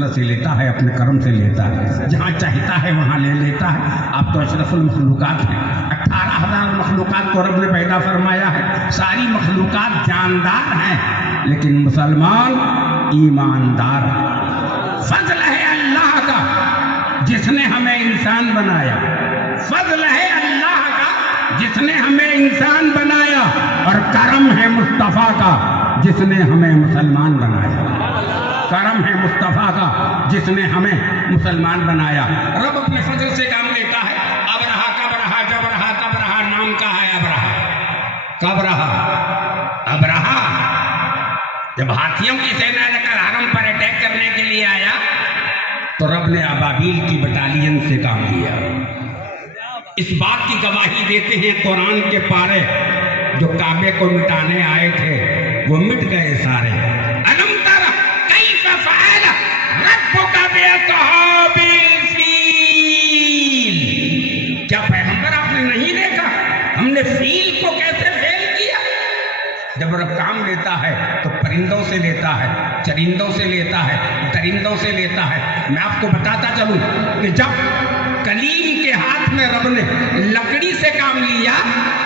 فضل سے لیتا ہے، اپنے کرم سے لیتا ہے، جہاں چاہتا ہے وہاں لے لیتا ہے۔ آپ تو اشرف المخلوقات ہیں، 18,000 مخلوقات کو رب نے پیدا فرمایا ہے، ساری مخلوقات جاندار ہیں لیکن مسلمان ایماندار ہے۔ فضل ہے اللہ کا جس نے ہمیں انسان بنایا، فضل ہے اللہ کا جس نے ہمیں انسان بنایا، اور کرم ہے مصطفیٰ کا جس نے ہمیں مسلمان بنایا۔ کرم ہے مصطفیٰ کا جس نے ہمیں مسلمان بنایا۔ رب اپنے فضل سے کام لیتا ہے۔ اب رہا کب رہا جب رہا تب رہا، نام کا ہے اب رہا۔ کب رہا؟ اب رہا جب ہاتھیوں کی سینا لے کر حرم پر اٹیک کرنے کے لیے آیا تو رب نے ابابیل کی بٹالین سے کام لیا۔ اس بات کی گواہی دیتے ہیں قرآن کے پارے، جو کعبے کو مٹانے آئے تھے وہ مٹ گئے سارے۔ الم تر کیف فعل ربک باصحاب الفیل، کیا پیغمبر آپ نے نہیں دیکھا ہم نے فیل کو کیسے فیل کیا؟ جب رب کام لیتا ہے تو پرندوں سے لیتا ہے، چرندوں سے لیتا ہے، درندوں سے لیتا ہے۔ میں آپ کو بتاتا چلوں کہ جب کلیم کے ہاتھ میں رب نے لکڑی سے کام لیا،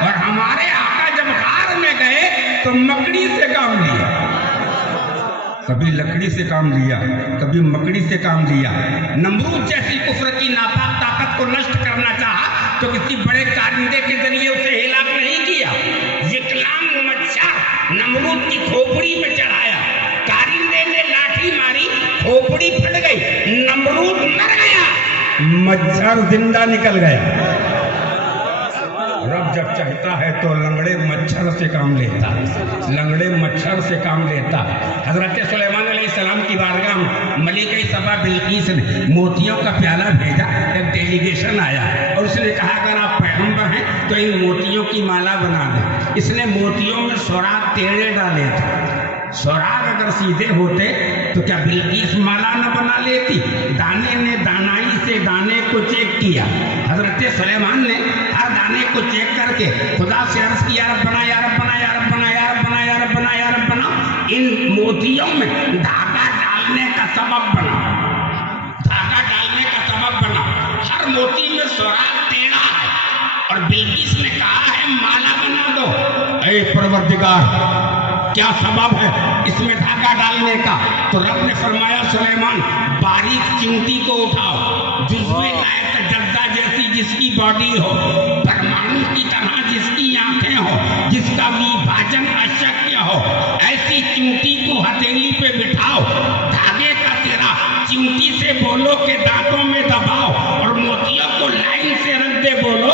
اور ہمارے آقا جب غار میں گئے تو مکڑی سے کام لیا۔ کبھی لکڑی سے کام لیا، کبھی مکڑی سے کام لیا۔ نمرود جیسی کفر کی ناپاک طاقت کو نشٹ کرنا چاہا تو کسی بڑے کارندے کے ذریعے اسے ہلاک نہیں کیا۔ وکلانگ مچھر نمرود کی کھوپڑی میں چڑھایا، کارندے نے لاٹھی ماری، کھوپڑی پھٹ گئی، نمرود مر گیا، مچھر زندہ نکل گیا۔ رب جب چاہتا ہے تو لنگڑے مچھر سے کام لیتا ہے، لنگڑے مچھر سے کام لیتا ہے۔ حضرت سلیمان علیہ السلام کی بارگاہ میں ملکہ سبا بلقیس نے موتیوں کا پیالہ بھیجا، ایک ڈیلیگیشن آیا اور اس نے کہا اگر آپ پیغمبر ہیں تو ان موتیوں کی مالا بنا دیں۔ اس نے موتیوں میں سوراخ ٹیڑھے ڈالے تھے، سوراخ اگر سیدھے ہوتے تو کیا بلقیس مالا نہ بنا لیتی؟ دانے نے دانائی سے دانے کو چیک کیا۔ حضرت سلیمان نے ہر دانے کو چیک کر کے خدا سے عرض کیا ربنا یا ربنا یا ربنا یا ربنا یا ربنا یا ربنا، ان موتیوں میں دھاگا ڈالنے کا سبب بنا، دھاگا ڈالنے کا سبب بنا۔ ہر موتی میں سوراخ ٹیڑھا ہے اور بلقیس نے کہا ہے مالا بنا دو۔ اے پروردگار کیا سبب ہے اس میں دھاگا ڈالنے کا؟ تو رب نے فرمایا سلیمان باریک چیونٹی کو اٹھاؤ، جزوِ لائق جزا جیسی جس کی باڈی ہو، پرمانو کی طرح جس کی آنکھیں ہو، جس کا ویبھاجن اشکیہ ہو، ایسی چیونٹی کو ہتھیلی پہ بٹھاؤ، دھاگے کا سرا چیونٹی سے بولو کہ دانتوں میں دباؤ، اور موتیوں کو لائن سے رکھ دے بولو،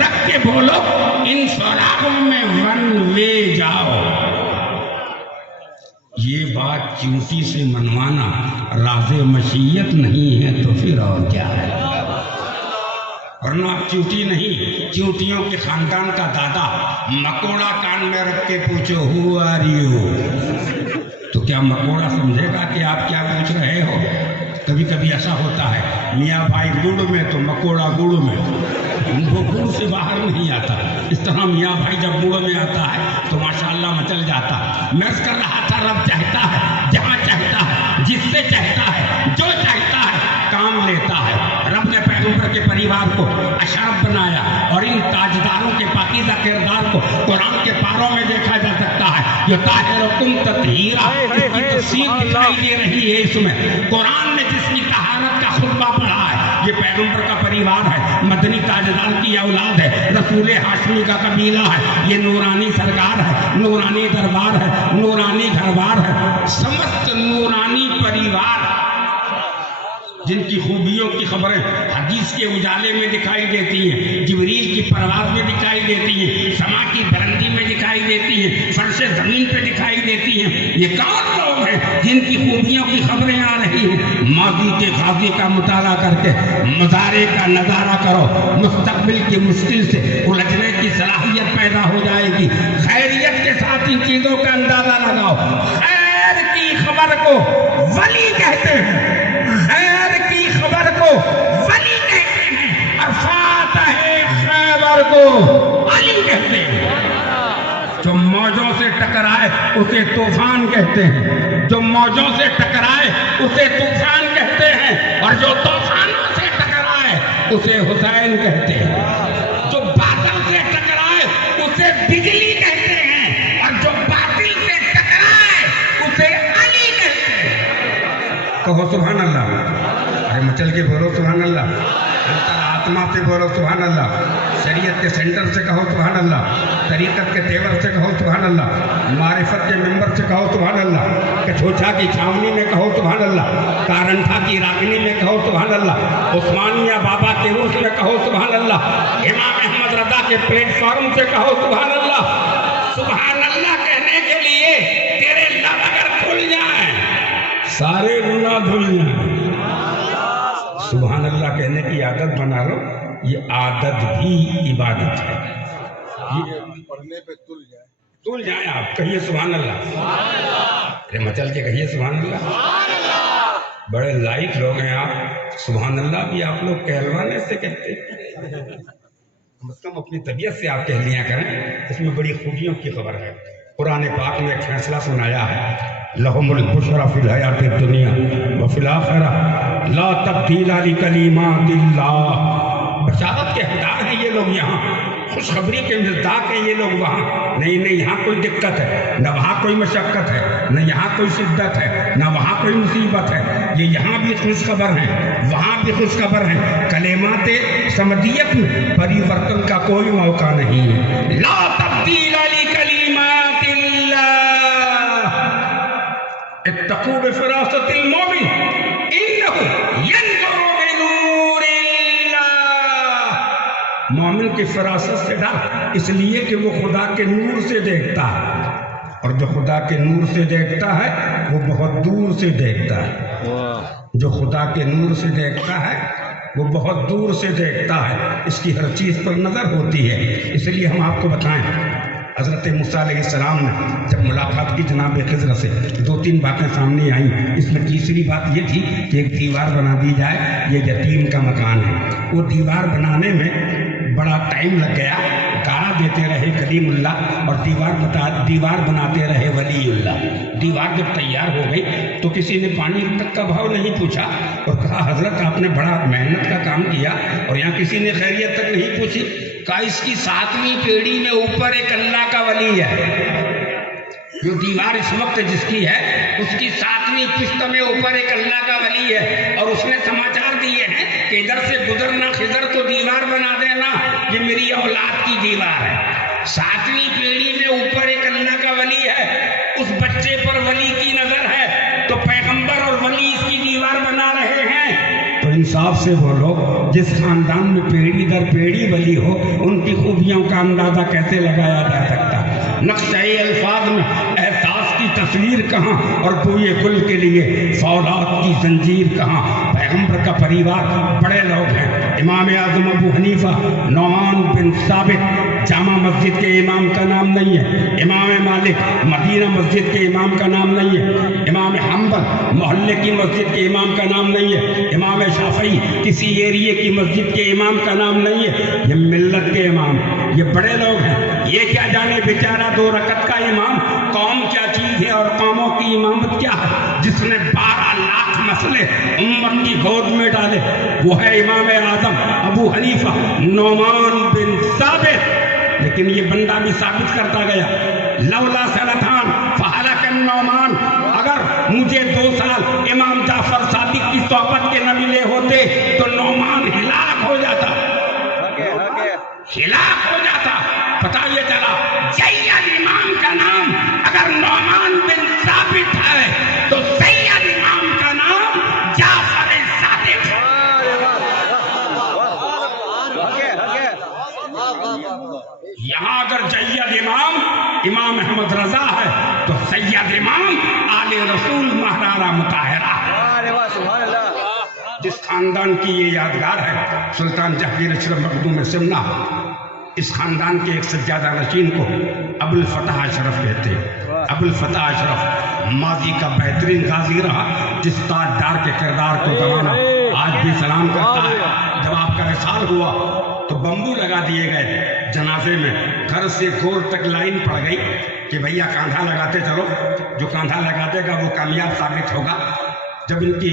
رکھ کے بولو ان سوراخوں میں ون وے جاؤ۔ یہ بات چیونٹی سے منوانا راز مشیت نہیں ہے تو پھر اور کیا ہے؟ ورنہ آپ چیونٹی نہیں، چیونٹیوں کے خاندان کا دادا مکوڑا کان میں رکھ کے پوچھو ہو آر یو، تو کیا مکوڑا سمجھے گا کہ آپ کیا پوچھ رہے ہو؟ کبھی کبھی ایسا ہوتا ہے میاں بھائی گڑ میں تو مکوڑا گڑ میں، وہ گڑ سے باہر نہیں آتا۔ اس طرح میاں بھائی جب گڑ میں آتا ہے تو ماشاءاللہ مچل جاتا۔ میں اس کر رہا تھا رب چاہتا ہے، جہاں چاہتا ہے، جس سے چاہتا ہے، جو چاہتا ہے کام لیتا ہے۔ رب نے پیغمبر کے پریوار کو اشرف بنایا، اور ان تاجداروں کے پاکیزہ کردار کو قرآن کے پاروں میں دیکھا جا سکتا ہے۔ یہ طاہرکم تطہیرا، اس کی تفسیر دکھائی دے رہی ہے۔ اس میں قرآن نے جس کی طہارت کا خطبہ پڑھا ہے یہ پیغمبر کا پریوار ہے، مدنی تاجدار کی اولاد ہے، رسول ہاشمی کا قبیلہ ہے، یہ نورانی سرکار ہے، نورانی دربار ہے، نورانی گھربار ہے، سمست نورانی پریوار جن کی خوبیوں کی خبریں حدیث کے اجالے میں دکھائی دیتی ہیں، جبریل کی پرواز میں دکھائی دیتی ہیں، سما کی بلندی میں دکھائی دیتی ہیں، فرش زمین پہ دکھائی دیتی ہیں۔ یہ کون لوگ ہیں جن کی خوبیوں کی خبریں آ رہی ہیں؟ ماضی کے غازی کا مطالعہ کر کے مظاہرے کا نظارہ کرو، مستقبل کی مشکل سے الجھنے کی صلاحیت پیدا ہو جائے گی۔ خیریت کے ساتھ ان چیزوں کا اندازہ لگاؤ۔ خیر کی خبر کو ولی کہتے ہیں، خیر کی خبر کو ولی کہتے ہیں، اور فاتح خیبر کو علی کہتے ہیں۔ جو موجوں سے ٹکرائے اسے طوفان کہتے ہیں، جو موجوں سے ٹکرائے اسے طوفان کہتے ہیں۔ اور جو طوفانوں سے ٹکرائے اسے حسین کہتے ہیں، جو بادل سے ٹکرائے اسے بجلی کہتے ہیں، اور جو باطل سے ٹکرائے اسے علی کہتے ہیں۔ کہو سبحان اللہ، ارے مچل کے بولو سبحان اللہ، آتما سے بولو سبحان اللہ، شریعت کے سینٹر سے کہو سبحان اللہ، طریقت کے تیور سے کہو سبحان اللہ، معرفت کے ممبر سے کہو سبحان اللہ، کچھوچا کی چھاونی میں کہو سبحان اللہ، کارنٹھا کی راگنی میں کہو سبحان اللہ، عثمانیہ بابا کے روس میں کہو سبحان اللہ، امام احمد رضا کے پلیٹ فارم سے کہو سبحان اللہ۔ سبحان اللہ کہنے کے لیے تیرے لب اگر کھل جائیں سارے گناہ دھل جائیں۔ سبحان اللہ کہنے کی عادت بنا لو، یہ عادت بھی عبادت ہے۔ پڑھنے پہ تل جائیں آپ، کہیے سبحان اللہ، ارے مچل کے کہیے سبحان اللہ۔ بڑے لائق لوگ ہیں آپ، سبحان اللہ بھی آپ لوگ کہلوانے سے کہتے ہیں، کم از کم اپنی طبیعت سے آپ کہہ لیا کریں، اس میں بڑی خوبیوں کی خبر ہے۔ قرآن پاک میں ایک فیصلہ سنایا ہے، لہم البشری فی الحیات الدنیا وفی الآخرہ لا تبدیل لکلمات اللہ۔ بشارت کے حقدار ہیں یہ لوگ یہاں، خوشخبری کے مصداق ہیں یہ لوگ وہاں۔ نہیں یہاں کوئی دقت ہے، نہ وہاں کوئی مشقت ہے، نہ یہاں کوئی شدت ہے، نہ وہاں کوئی مصیبت ہے، یہ یہاں بھی خوشخبر ہیں، وہاں بھی خوشخبر ہیں۔ کلمات سمدیت میں پریورتن کا کوئی موقع نہیں ہے۔ لا تبدیل لکلمات اللہ، اتقوا بفراست المومن انہ ینظر بنور اللہ۔ مومن کی فراست سے ڈر، اس لیے کہ وہ خدا کے نور سے دیکھتا ہے، اور جو خدا کے نور سے دیکھتا ہے وہ بہت دور سے دیکھتا ہے۔ جو خدا کے نور سے دیکھتا ہے وہ بہت دور سے دیکھتا ہے، اس کی ہر چیز پر نظر ہوتی ہے۔ اس لیے ہم آپ کو بتائیں، حضرت موسیٰ علیہ السلام نے جب ملاقات کی جناب خضر سے، دو تین باتیں سامنے آئیں۔ اس میں تیسری بات یہ تھی کہ ایک دیوار بنا دی جائے، یہ یتیم کا مکان ہے۔ وہ دیوار بنانے میں بڑا ٹائم لگ گیا، گاڑا دیتے رہے کلیم اللہ، اور دیوار بناتے رہے ولی اللہ۔ دیوار جب تیار ہو گئی تو کسی نے پانی تک کا بھاؤ نہیں پوچھا، اور کہا حضرت آپ نے بڑا محنت کا کام کیا، اور یہاں کسی نے خیریت تک نہیں پوچھی۔ کہا اس کی 7ویں پیڑھی میں اوپر ایک اللہ کا ولی ہے، جو دیوار اس وقت جس کی ہے اس کی 7ویں پشت میں اوپر ایک اللہ کا ولی ہے، اور اس نے سماچار دیے ہیں کہ ادھر سے گزرنا خضر تو دیوار بنا دینا، یہ میری اولاد کی دیوار ہے۔ 7ویں پیڑھی میں اوپر ایک اللہ کا ولی ہے، اس بچے پر ولی کی نظر ہے، تو پیغمبر اور ولی اس کی دیوار بنا رہے ہیں۔ تو انصاف سے بولو، جس خاندان میں پیڑھی در پیڑھی ولی ہو، ان کی خوبیوں کا اندازہ کیسے لگایا جا سکتا؟ نقشہ الفاظ میں احساس کی تصویر کہاں، اور بوئے گل کے لیے فولاد کی زنجیر کہاں؟ پیغمبر کا پریوار بڑے لوگ ہیں، امام اعظم ابو حنیفہ نعمان بن ثابت جامع مسجد کے امام کا نام نہیں ہے، امام مالک مدینہ مسجد کے امام کا نام نہیں ہے، امام حنبل محلے کی مسجد کے امام کا نام نہیں ہے، امام شافعی کسی ایریے کی مسجد کے امام کا نام نہیں ہے، یہ ملت کے امام، یہ بڑے لوگ ہیں۔ یہ کیا جانے بیچارہ 2 رکعت کا امام قوم کیا چیز ہے اور قوموں کی امامت کیا ہے، جس نے 12 لاکھ مسئلے امت کی گود میں ڈالے، وہ ہے امام اعظم ابو حنیفہ نعمان بن ثابت۔ لیکن یہ بندہ بھی ثابت کرتا گیا، لولا سنتان فہلک النعمان، اگر مجھے 2 سال امام جعفر صادق کی صحبت کے نہ ملے ہوتے تو نعمان ہلاک ہو جاتا، ہلاک ہو جاتا۔ پتہ یہ چلا سید امام کا نام اگر نعمان بن ثابت ہے تو سید امام کا نام جعفر صادق ہے۔ یہاں اگر سید امام احمد رضا ہے تو سید امام آل رسول مہرارہ مطہرہ ہے۔ جس خاندان کی یہ یادگار ہے سلطان جہانگیر اشرف مخدوم سمنہ، اس خاندان کے ایک سجادہ نشین کو ابو الفتح اشرف کہتے ہیں۔ ابو الفتح اشرف ماضی کا بہترین غازی رہا، جس تاجدار کے کردار کو زمانہ آج بھی سلام کرتا ہے۔ جب آپ کا وصال ہوا تو بمبو لگا دیے گئے جنازے میں، گھر سے گور تک لائن پڑ گئی کہ بھیا کاندھا لگاتے چلو، جو کاندھا لگا دے گا وہ کامیاب ثابت ہوگا۔ جب ان کی